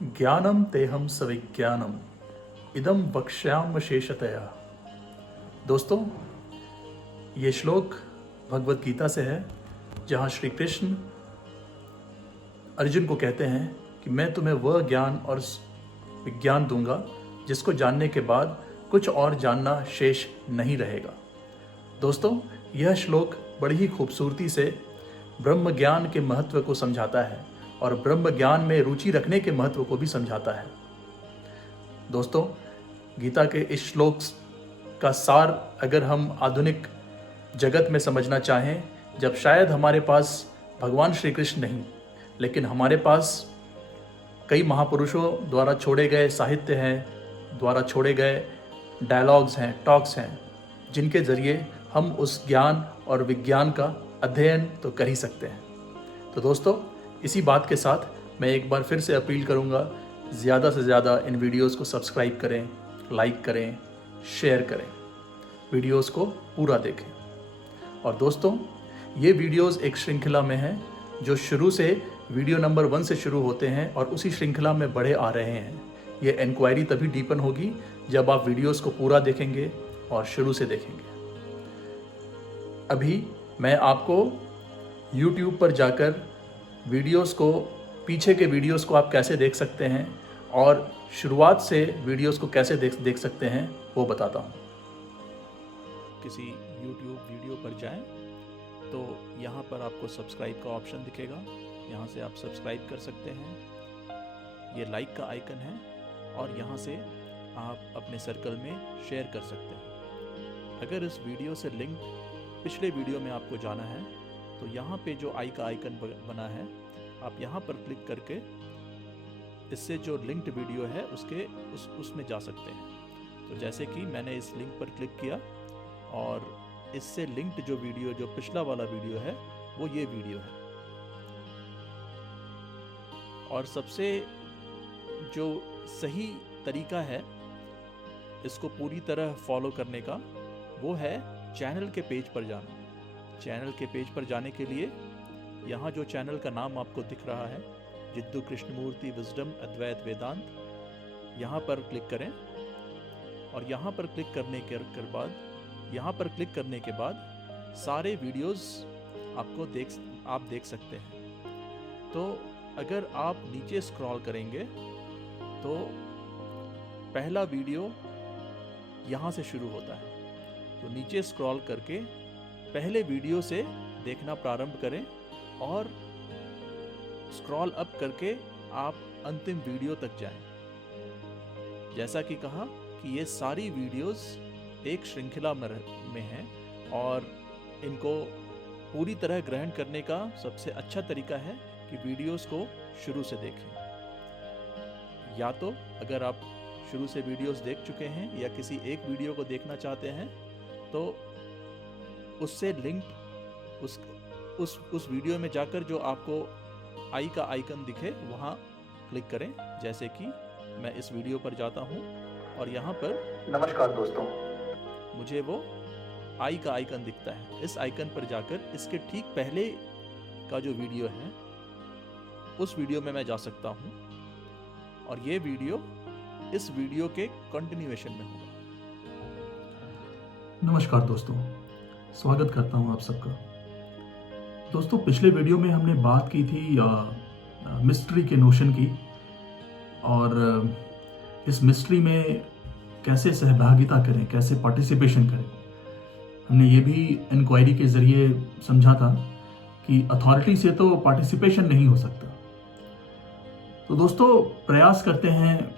ज्ञानम तेहम सविज्ञानम इदम वक्ष्याम शेषतया। दोस्तों, ये श्लोक भगवत गीता से है, जहाँ श्री कृष्ण अर्जुन को कहते हैं कि मैं तुम्हें वह ज्ञान और विज्ञान दूंगा जिसको जानने के बाद कुछ और जानना शेष नहीं रहेगा। दोस्तों, यह श्लोक बड़ी ही खूबसूरती से ब्रह्म ज्ञान के महत्व को समझाता है और ब्रह्म ज्ञान में रुचि रखने के महत्व को भी समझाता है। दोस्तों, गीता के इस श्लोक का सार अगर हम आधुनिक जगत में समझना चाहें, जब शायद हमारे पास भगवान श्री कृष्ण नहीं, लेकिन हमारे पास कई महापुरुषों द्वारा छोड़े गए साहित्य हैं, द्वारा छोड़े गए डायलॉग्स हैं, टॉक्स हैं, जिनके ज़रिए हम उस ज्ञान और विज्ञान का अध्ययन तो कर ही सकते हैं। तो दोस्तों, इसी बात के साथ मैं एक बार फिर से अपील करूंगा, ज़्यादा से ज़्यादा इन वीडियोस को सब्सक्राइब करें, लाइक करें, शेयर करें, वीडियोस को पूरा देखें। और दोस्तों, ये वीडियोस एक श्रृंखला में हैं जो शुरू से वीडियो नंबर 1 से शुरू होते हैं और उसी श्रृंखला में बढ़े आ रहे हैं। ये इंक्वायरी तभी डीपन होगी जब आप वीडियोस को पूरा देखेंगे और शुरू से देखेंगे। अभी मैं आपको YouTube पर जाकर वीडियोस को, पीछे के वीडियोस को आप कैसे देख सकते हैं और शुरुआत से वीडियोस को कैसे देख सकते हैं वो बताता हूँ। किसी YouTube वीडियो पर जाएं तो यहाँ पर आपको सब्सक्राइब का ऑप्शन दिखेगा, यहाँ से आप सब्सक्राइब कर सकते हैं। ये लाइक का आइकन है और यहाँ से आप अपने सर्कल में शेयर कर सकते हैं। अगर इस वीडियो से लिंक पिछले वीडियो में आपको जाना है तो यहाँ पे जो आई का आइकन बना है, आप यहाँ पर क्लिक करके इससे जो लिंक्ड वीडियो है उसमें जा सकते हैं। तो जैसे कि मैंने इस लिंक पर क्लिक किया और इससे लिंक्ड जो वीडियो, जो पिछला वाला वीडियो है, वो ये वीडियो है। और सबसे जो सही तरीका है इसको पूरी तरह फॉलो करने का, वो है चैनल के पेज पर जाना। चैनल के पेज पर जाने के लिए यहाँ जो चैनल का नाम आपको दिख रहा है, जिद्दू कृष्णमूर्ति विजडम अद्वैत वेदांत, यहाँ पर क्लिक करें। और यहाँ पर क्लिक करने के बाद सारे वीडियोस आप देख सकते हैं। तो अगर आप नीचे स्क्रॉल करेंगे तो पहला वीडियो यहाँ से शुरू होता है। तो नीचे स्क्रॉल करके पहले वीडियो से देखना प्रारंभ करें और स्क्रॉल अप करके आप अंतिम वीडियो तक जाएं। जैसा कि कहा कि ये सारी वीडियोस एक श्रृंखला में हैं और इनको पूरी तरह ग्रहण करने का सबसे अच्छा तरीका है कि वीडियोस को शुरू से देखें। या तो अगर आप शुरू से वीडियोस देख चुके हैं या किसी एक वीडियो को देखना चाहते हैं तो उससे लिंक उस वीडियो में जाकर जो आपको आई का आइकन दिखे वहाँ क्लिक करें। जैसे कि मैं इस वीडियो पर जाता हूँ और यहाँ पर नमस्कार दोस्तों, मुझे वो आई का आइकन दिखता है। इस आइकन पर जाकर इसके ठीक पहले का जो वीडियो है उस वीडियो में मैं जा सकता हूँ और ये वीडियो इस वीडियो के कंटिन्यूएशन में होगा। नमस्कार दोस्तों, स्वागत करता हूं आप सबका। दोस्तों, पिछले वीडियो में हमने बात की थी मिस्ट्री के नोशन की और इस मिस्ट्री में कैसे सहभागिता करें, कैसे पार्टिसिपेशन करें। हमने ये भी इंक्वायरी के ज़रिए समझा था कि अथॉरिटी से तो पार्टिसिपेशन नहीं हो सकता। तो दोस्तों, प्रयास करते हैं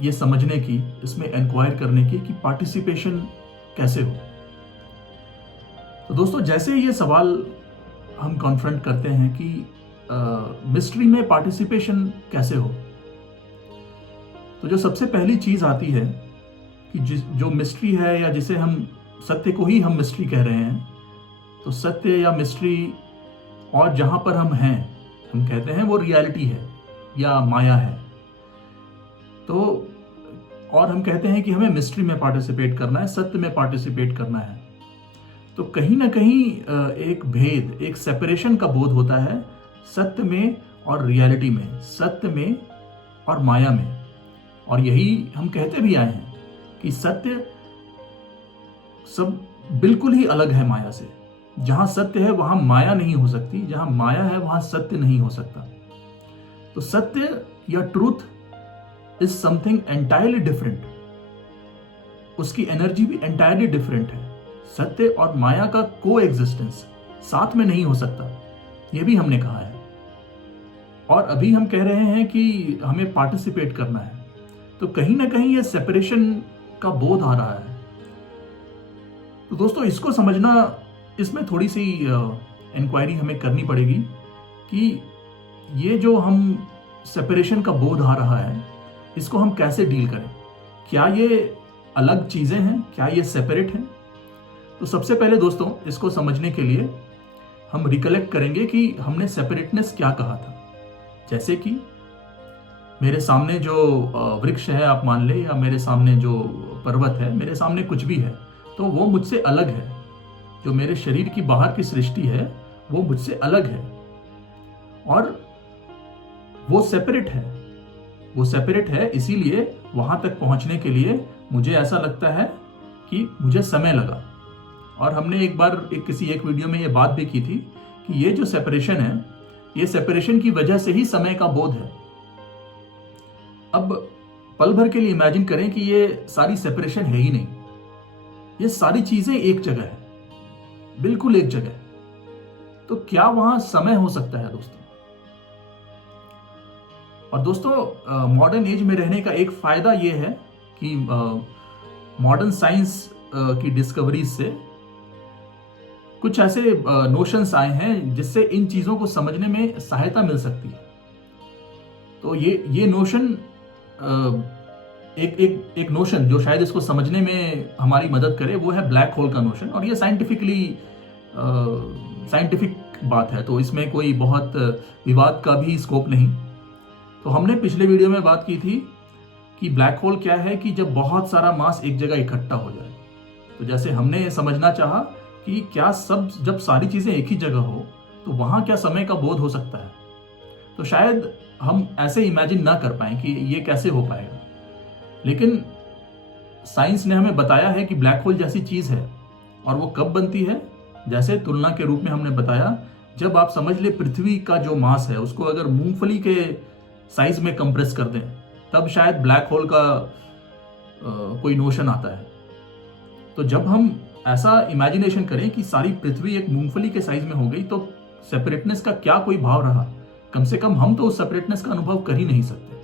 ये समझने की, इसमें इंक्वायर करने की कि पार्टिसिपेशन कैसे हो। तो दोस्तों, जैसे ये सवाल हम कॉन्फ्रंट करते हैं कि मिस्ट्री में पार्टिसिपेशन कैसे हो, तो जो सबसे पहली चीज़ आती है कि जो मिस्ट्री है या जिसे हम सत्य को ही हम मिस्ट्री कह रहे हैं, तो सत्य या मिस्ट्री और जहाँ पर हम हैं, हम कहते हैं वो रियलिटी है या माया है। तो और हम कहते हैं कि हमें मिस्ट्री में पार्टिसिपेट करना है, सत्य में पार्टिसिपेट करना है। तो कहीं ना कहीं एक भेद, एक सेपरेशन का बोध होता है सत्य में और रियलिटी में। सत्य में और माया में। और यही हम कहते भी आए हैं कि सत्य सब बिल्कुल ही अलग है माया से। जहां सत्य है वहां माया नहीं हो सकती, जहां माया है वहां सत्य नहीं हो सकता। तो सत्य या truth is something entirely different, उसकी एनर्जी भी एंटायरली डिफरेंट है। सत्य और माया का को एग्जिस्टेंस साथ में नहीं हो सकता, यह भी हमने कहा है। और अभी हम कह रहे हैं कि हमें पार्टिसिपेट करना है, तो कहीं ना कहीं यह सेपरेशन का बोध आ रहा है। तो दोस्तों, इसको समझना, इसमें थोड़ी सी इंक्वायरी हमें करनी पड़ेगी कि ये जो हम सेपरेशन का बोध आ रहा है, इसको हम कैसे डील करें। क्या ये अलग चीजें हैं, क्या ये सेपरेट हैं? तो सबसे पहले दोस्तों, इसको समझने के लिए हम रिकलेक्ट करेंगे कि हमने सेपरेटनेस क्या कहा था। जैसे कि मेरे सामने जो वृक्ष है आप मान ले, या मेरे सामने जो पर्वत है, मेरे सामने कुछ भी है, तो वो मुझसे अलग है। जो मेरे शरीर की बाहर की सृष्टि है वो मुझसे अलग है और वो सेपरेट है। वो सेपरेट है, इसीलिए वहां तक पहुंचने के लिए मुझे ऐसा लगता है कि मुझे समय लगा। और हमने एक बार किसी एक वीडियो में ये बात भी की थी कि ये जो सेपरेशन है, ये सेपरेशन की वजह से ही समय का बोध है। अब पल भर के लिए इमेजिन करें कि ये सारी सेपरेशन है ही नहीं, ये सारी चीजें एक जगह है, बिल्कुल एक जगह। तो क्या वहां समय हो सकता है दोस्तों? और दोस्तों, मॉडर्न एज में रहने का एक फायदा यह है कि मॉडर्न साइंस की डिस्कवरीज से कुछ ऐसे नोशंस आए हैं जिससे इन चीजों को समझने में सहायता मिल सकती है। तो ये नोशन एक नोशन जो शायद इसको समझने में हमारी मदद करे, वो है ब्लैक होल का नोशन। और ये साइंटिफिक बात है, तो इसमें कोई बहुत विवाद का भी स्कोप नहीं। तो हमने पिछले वीडियो में बात की थी कि ब्लैक होल क्या है, कि जब बहुत सारा मास एक जगह इकट्ठा हो जाए। तो जैसे हमने समझना चाहा कि क्या जब सारी चीजें एक ही जगह हो तो वहां क्या समय का बोध हो सकता है। तो शायद हम ऐसे इमेजिन ना कर पाए कि ये कैसे हो पाएगा, लेकिन साइंस ने हमें बताया है कि ब्लैक होल जैसी चीज है। और वो कब बनती है? जैसे तुलना के रूप में हमने बताया, जब आप समझ ले पृथ्वी का जो मास है उसको अगर मूंगफली के साइज में कंप्रेस कर दें, तब शायद ब्लैक होल का कोई नोशन आता है। तो जब हम ऐसा इमेजिनेशन करें कि सारी पृथ्वी एक मूंगफली के साइज में हो गई, तो सेपरेटनेस का क्या कोई भाव रहा? कम से कम हम तो उस सेपरेटनेस का अनुभव कर ही नहीं सकते।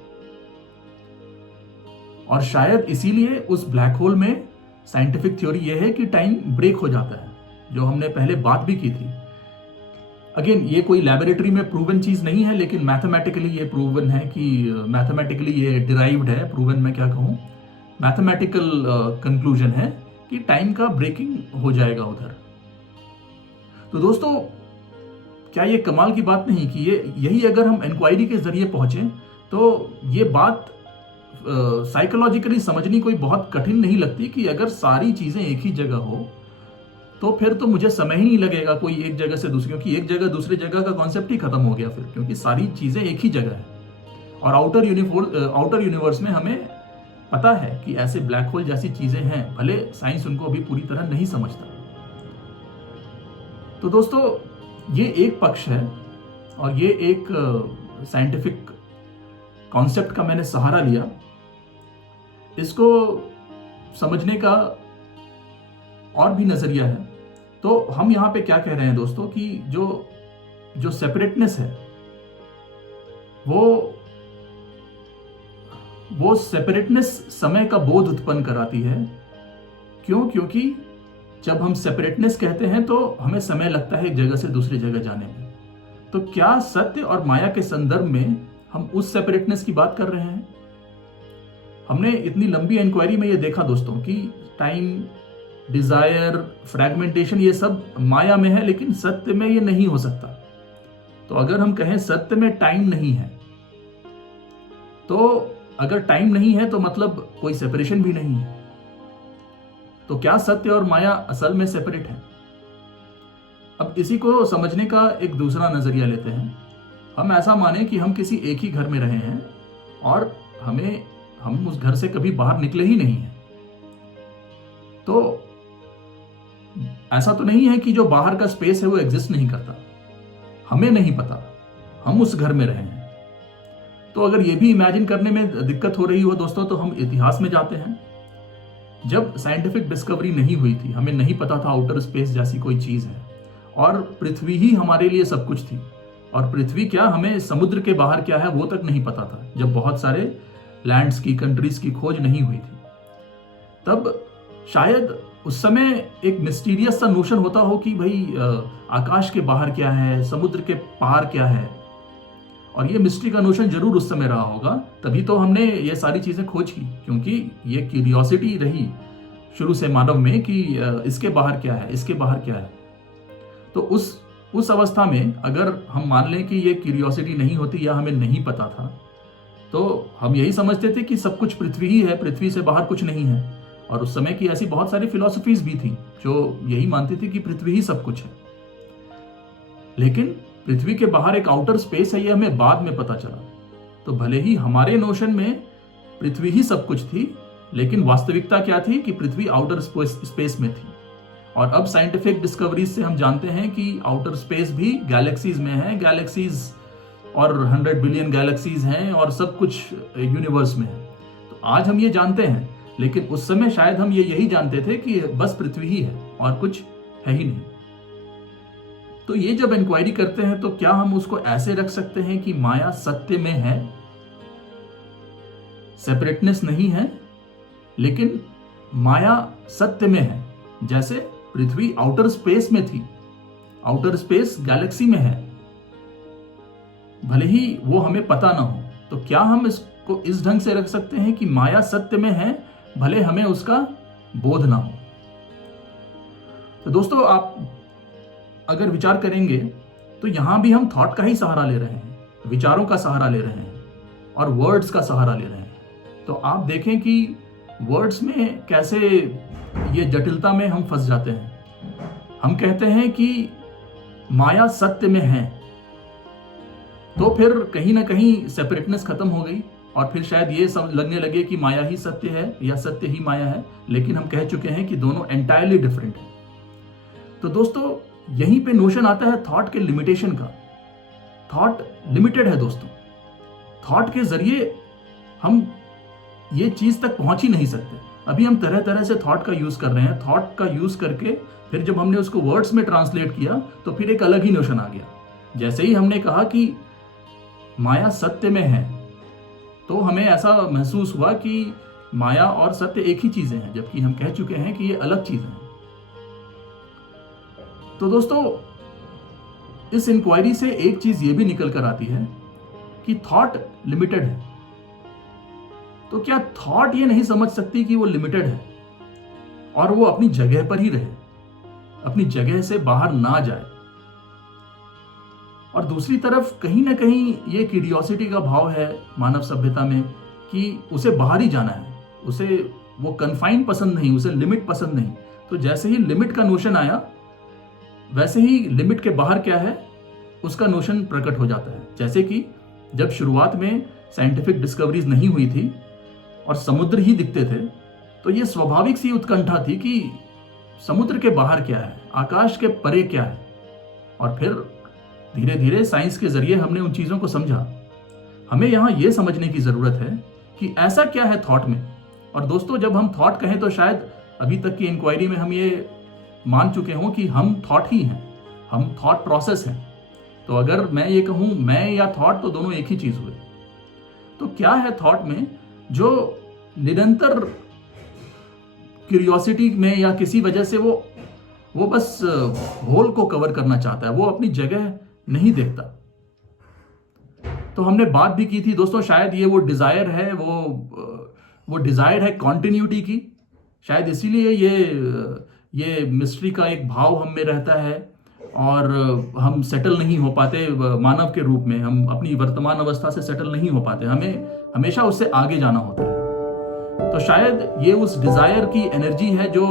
और शायद इसीलिए उस ब्लैक होल में साइंटिफिक थ्योरी यह है कि टाइम ब्रेक हो जाता है, जो हमने पहले बात भी की थी। अगेन, ये कोई लैबोरेटरी में प्रूवन चीज नहीं है, लेकिन मैथमेटिकली ये प्रूवन है कि मैथमेटिकली ये डिराइव्ड है। प्रूवन मैं क्या कहूं, मैथमेटिकल कंक्लूजन है कि टाइम का ब्रेकिंग हो जाएगा उधर। तो दोस्तों, क्या ये कमाल की बात नहीं कि यही अगर हम इंक्वायरी के जरिए पहुंचे तो ये बात साइकोलॉजिकली समझनी कोई बहुत कठिन नहीं लगती कि अगर सारी चीजें एक ही जगह हो तो फिर तो मुझे समय ही नहीं लगेगा कोई एक जगह से दूसरी, क्योंकि एक जगह दूसरी जगह का कॉन्सेप्ट ही खत्म हो गया फिर, क्योंकि सारी चीजें एक ही जगह है। और आउटर यूनिवर्स में हमें पता है कि ऐसे ब्लैक होल जैसी चीजें हैं, भले साइंस उनको अभी पूरी तरह नहीं समझता। तो दोस्तों, ये एक पक्ष है और ये एक साइंटिफिक कॉन्सेप्ट का मैंने सहारा लिया। इसको समझने का और भी नजरिया है। तो हम यहां पे क्या कह रहे हैं दोस्तों कि जो सेपरेटनेस है वो सेपरेटनेस समय का बोध उत्पन्न कराती है। क्यों? क्योंकि जब हम सेपरेटनेस कहते हैं तो हमें समय लगता है एक जगह से दूसरी जगह जाने में। तो क्या सत्य और माया के संदर्भ में हम उस सेपरेटनेस की बात कर रहे हैं? हमने इतनी लंबी इंक्वायरी में ये देखा दोस्तों कि टाइम, डिजायर, फ्रैगमेंटेशन, ये सब माया में है, लेकिन सत्य में ये नहीं हो सकता। तो अगर हम कहें सत्य में टाइम नहीं है, तो अगर टाइम नहीं है तो मतलब कोई सेपरेशन भी नहीं है। तो क्या सत्य और माया असल में सेपरेट है? अब इसी को समझने का एक दूसरा नजरिया लेते हैं। हम ऐसा माने कि हम किसी एक ही घर में रहे हैं और हम उस घर से कभी बाहर निकले ही नहीं हैं। तो ऐसा तो नहीं है कि जो बाहर का स्पेस है वो एग्जिस्ट नहीं करता, हमें नहीं पता, हम उस घर में रहे हैं। तो अगर ये भी इमेजिन करने में दिक्कत हो रही हो दोस्तों, तो हम इतिहास में जाते हैं। जब साइंटिफिक डिस्कवरी नहीं हुई थी, हमें नहीं पता था आउटर स्पेस जैसी कोई चीज है, और पृथ्वी ही हमारे लिए सब कुछ थी। और पृथ्वी क्या, हमें समुद्र के बाहर क्या है वो तक नहीं पता था, जब बहुत सारे लैंड्स की, कंट्रीज की खोज नहीं हुई थी। तब शायद उस समय एक मिस्टीरियस सा नोशन होता हो कि भाई आकाश के बाहर क्या है, समुद्र के पार क्या है, और ये मिस्ट्री का नोशन जरूर उस समय रहा होगा। तभी तो हमने ये सारी चीजें खोज की, क्योंकि ये क्यूरियोसिटी रही शुरू से मानव में कि इसके बाहर क्या है, इसके बाहर क्या है। तो उस अवस्था में अगर हम मान लें कि ये क्यूरियोसिटी नहीं होती या हमें नहीं पता था, तो हम यही समझते थे कि सब कुछ पृथ्वी ही है, पृथ्वी से बाहर कुछ नहीं है। और उस समय की ऐसी बहुत सारी फिलॉसफीज भी थी जो यही मानती थी कि पृथ्वी ही सब कुछ है। लेकिन पृथ्वी के बाहर एक आउटर स्पेस है, ये हमें बाद में पता चला। तो भले ही हमारे नोशन में पृथ्वी ही सब कुछ थी, लेकिन वास्तविकता क्या थी कि पृथ्वी आउटर स्पेस में थी। और अब साइंटिफिक डिस्कवरीज से हम जानते हैं कि आउटर स्पेस भी गैलेक्सीज में है, गैलेक्सीज और 100 बिलियन गैलेक्सीज हैं, और सब कुछ यूनिवर्स में है। तो आज हम ये जानते हैं, लेकिन उस समय शायद हम यही जानते थे कि बस पृथ्वी ही है और कुछ है ही नहीं। तो ये जब इंक्वायरी करते हैं, तो क्या हम उसको ऐसे रख सकते हैं कि माया सत्य में है, सेपरेटनेस नहीं है, लेकिन माया सत्य में है। जैसे पृथ्वी आउटर स्पेस में थी, आउटर स्पेस गैलेक्सी में है, भले ही वो हमें पता ना हो। तो क्या हम इसको इस ढंग से रख सकते हैं कि माया सत्य में है, भले हमें उसका बोध ना हो। तो दोस्तों, आप अगर विचार करेंगे तो यहां भी हम थॉट का ही सहारा ले रहे हैं, विचारों का सहारा ले रहे हैं और वर्ड्स का सहारा ले रहे हैं। तो आप देखें कि वर्ड्स में कैसे ये जटिलता में हम फंस जाते हैं। हम कहते हैं कि माया सत्य में है, तो फिर कहीं ना कहीं सेपरेटनेस खत्म हो गई, और फिर शायद ये सब लगने लगे कि माया ही सत्य है या सत्य ही माया है। लेकिन हम कह चुके हैं कि दोनों एंटायरली डिफरेंट है। तो दोस्तों, यहीं पे नोशन आता है थॉट के लिमिटेशन का। थॉट लिमिटेड है दोस्तों, थॉट के जरिए हम ये चीज तक पहुंच ही नहीं सकते। अभी हम तरह तरह से थॉट का यूज कर रहे हैं, थॉट का यूज करके फिर जब हमने उसको वर्ड्स में ट्रांसलेट किया तो फिर एक अलग ही नोशन आ गया। जैसे ही हमने कहा कि माया सत्य में है, तो हमें ऐसा महसूस हुआ कि माया और सत्य एक ही चीजें हैं, जबकि हम कह चुके हैं कि ये अलग चीजें हैं। तो दोस्तों, इस इंक्वायरी से एक चीज ये भी निकल कर आती है कि थॉट लिमिटेड है। तो क्या थॉट ये नहीं समझ सकती कि वो लिमिटेड है और वो अपनी जगह पर ही रहे, अपनी जगह से बाहर ना जाए? और दूसरी तरफ कहीं ना कहीं ये क्यूरियोसिटी का भाव है मानव सभ्यता में कि उसे बाहर ही जाना है, उसे वो कन्फाइन पसंद नहीं, उसे लिमिट पसंद नहीं। तो जैसे ही लिमिट का नोशन आया, वैसे ही लिमिट के बाहर क्या है उसका नोशन प्रकट हो जाता है। जैसे कि जब शुरुआत में साइंटिफिक डिस्कवरीज नहीं हुई थी और समुद्र ही दिखते थे, तो ये स्वाभाविक सी उत्कंठा थी कि समुद्र के बाहर क्या है, आकाश के परे क्या है। और फिर धीरे धीरे साइंस के जरिए हमने उन चीजों को समझा। हमें यहां यह समझने की जरूरत है कि ऐसा क्या है थॉट में। और दोस्तों, जब हम थॉट कहें तो शायद अभी तक की इंक्वायरी में हम ये मान चुके हों कि हम थॉट ही हैं, हम थॉट प्रोसेस हैं। तो अगर मैं ये कहूं मैं या थॉट, तो दोनों एक ही चीज हुए। तो क्या है थॉट में जो निरंतर क्यूरियोसिटी में या किसी वजह से वो बस होल को कवर करना चाहता है, वो अपनी जगह नहीं देखता। तो हमने बात भी की थी दोस्तों, शायद ये वो डिजायर है, वो डिजायर है कॉन्टिन्यूटी की। शायद इसीलिए ये मिस्ट्री का एक भाव हम में रहता है और हम सेटल नहीं हो पाते मानव के रूप में। हम अपनी वर्तमान अवस्था से सेटल नहीं हो पाते, हमें हमेशा उससे आगे जाना होता है। तो शायद ये उस डिजायर की एनर्जी है जो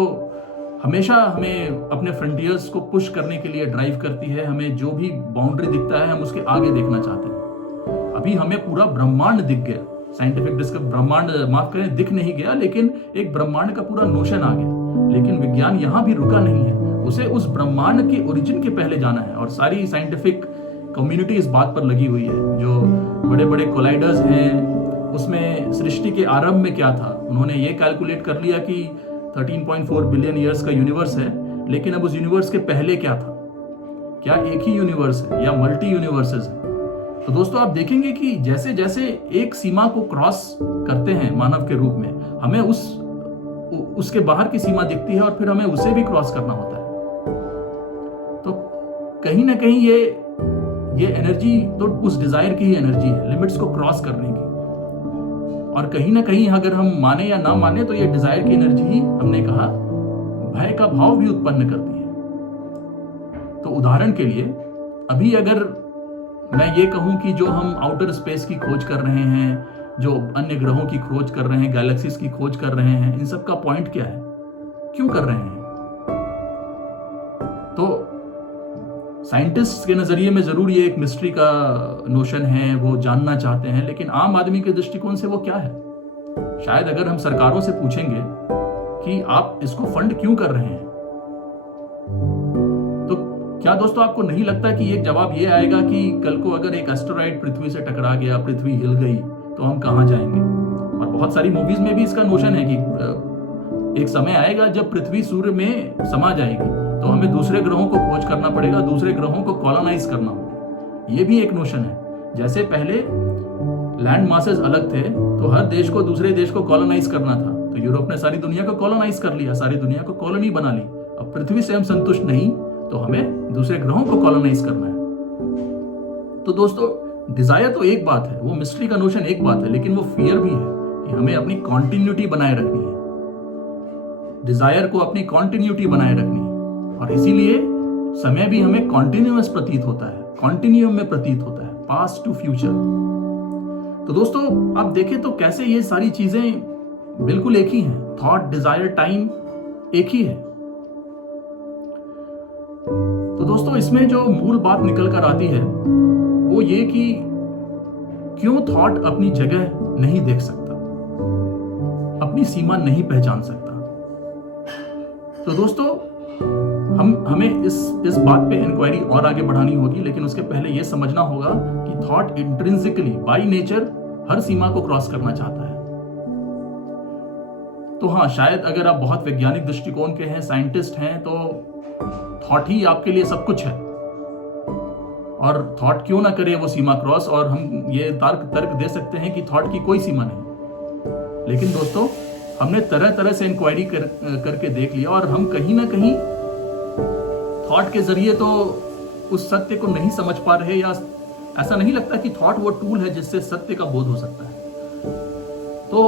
हमेशा हमें अपने फ्रंटियर्स को पुश करने के लिए ड्राइव करती है। हमें जो भी बाउंड्री दिखता है हम उसके आगे देखना चाहते हैं। अभी हमें पूरा ब्रह्मांड दिख गया, साइंटिफिक डिस्कवरी, ब्रह्मांड माफ करें दिख नहीं गया, लेकिन एक ब्रह्मांड का पूरा नोशन आ गया। लेकिन विज्ञान यहां भी रुका नहीं है, उसे उस ब्रह्मांड के ओरिजिन के पहले जाना है। और सारी साइंटिफिक कम्युनिटी इस बात पर लगी हुई है। जो बड़े बड़े कोलाइडर्स हैं, उसमें सृष्टि के आरंभ में क्या था, उन्होंने ये कैलकुलेट कर लिया कि 13.4 बिलियन ईयर्स का यूनिवर्स है। लेकिन अब उस यूनिवर्स के पहले क्या था? क्या एक ही यूनिवर्स है या मल्टी यूनिवर्सेस है? तो दोस्तों आप देखेंगे कि जैसे जैसे एक सीमा को क्रॉस करते हैं मानव के रूप में, हमें उसके बाहर की सीमा दिखती है और फिर हमें उसे भी क्रॉस करना होता है। तो कहीं ना कहीं ये एनर्जी तो उस डिजायर की ही एनर्जी है, लिमिट्स को क्रॉस करने की। और कहीं ना कहीं अगर हम माने या ना माने तो ये डिजायर की एनर्जी ही, हमने कहा, भय का भाव भी उत्पन्न करती है। तो उदाहरण के लिए अभी अगर मैं ये कहूं कि जो हम आउटर स्पेस की खोज कर रहे हैं, जो अन्य ग्रहों की खोज कर रहे हैं, गैलेक्सीज की खोज कर रहे हैं, इन सब का पॉइंट क्या है, क्यों कर रहे हैं? तो साइंटिस्ट के नजरिए में जरूर ये एक मिस्ट्री का नोशन है, वो जानना चाहते हैं। लेकिन आम आदमी के दृष्टिकोण से वो क्या है? शायद अगर हम सरकारों से पूछेंगे कि आप इसको फंड क्यों कर रहे हैं, तो क्या दोस्तों आपको नहीं लगता कि एक जवाब ये आएगा कि कल को अगर एक एस्टेरॉइड पृथ्वी से टकरा गया, पृथ्वी हिल गई, तो हम कहां जाएंगे? और बहुत सारी मूवीज में भी इसका नोशन है कि एक समय आएगा जब पृथ्वी सूर्य में समा जाएगी, तो हमें दूसरे ग्रहों को खोज करना पड़ेगा, दूसरे ग्रहों को कॉलोनाइज करना होगा। ये भी एक नोशन है। जैसे पहले लैंड मासेस अलग थे, तो हर देश को दूसरे देश को कॉलोनाइज करना था, तो यूरोप ने सारी दुनिया को कॉलोनाइज कर लिया, सारी दुनिया को कॉलोनी बना ली। अब पृथ्वी से हम संतुष्ट नहीं, तो हमें दूसरे ग्रहों को कॉलोनाइज करना है। तो दोस्तों डिजायर तो एक बात है, वो मिस्ट्री का नोशन एक बात है, लेकिन वो फियर भी है कि हमें अपनी कॉन्टिन्यूटी बनाए रखनी है, डिजायर को अपनी कॉन्टिन्यूटी बनाए रखनी है। और इसीलिए समय भी हमें कॉन्टिन्यूअस प्रतीत होता है, कॉन्टिन्यूम में प्रतीत होता है, पास्ट टू फ्यूचर। तो दोस्तों आप देखें तो कैसे ये सारी चीजें बिल्कुल एक ही हैं, थॉट, डिजायर, टाइम एक ही है। तो दोस्तों इसमें जो मूल बात निकल कर आती है वो ये कि क्यों थॉट अपनी जगह नहीं देख सकता, अपनी सीमा नहीं पहचान सकता। तो दोस्तों हमें इस बात पे इंक्वायरी और आगे बढ़ानी होगी, लेकिन उसके पहले यह समझना होगा कि थॉट इंट्रिंसिकली बाय नेचर हर सीमा को क्रॉस करना चाहता है। तो हाँ, शायद अगर आप बहुत वैज्ञानिक दृष्टिकोण के हैं, साइंटिस्ट हैं, तो थॉट ही आपके लिए सब कुछ है, और थॉट क्यों ना करे वो सीमा क्रॉस। और हम ये तर्क दे सकते हैं कि थॉट की कोई सीमा नहीं। लेकिन दोस्तों हमने तरह तरह से इंक्वायरी करके देख लिया, और हम कहीं ना कहीं थॉट के जरिए तो उस सत्य को नहीं समझ पा रहे, या ऐसा नहीं लगता कि थॉट वो टूल है जिससे सत्य का बोध हो सकता है। तो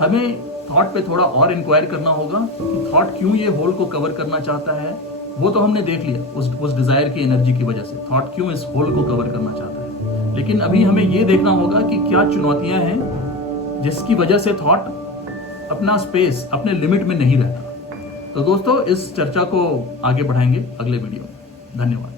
हमें थॉट पे थोड़ा और इंक्वायर करना होगा कि थॉट क्यों ये होल को कवर करना चाहता है। वो तो हमने देख लिया, उस डिजायर की एनर्जी की वजह से थॉट क्यों इस होल को कवर करना चाहता है। लेकिन अभी हमें ये देखना होगा कि क्या चुनौतियां हैं जिसकी वजह से थॉट अपना स्पेस, अपने लिमिट में नहीं रहता। तो दोस्तों इस चर्चा को आगे बढ़ाएंगे अगले वीडियो में। धन्यवाद।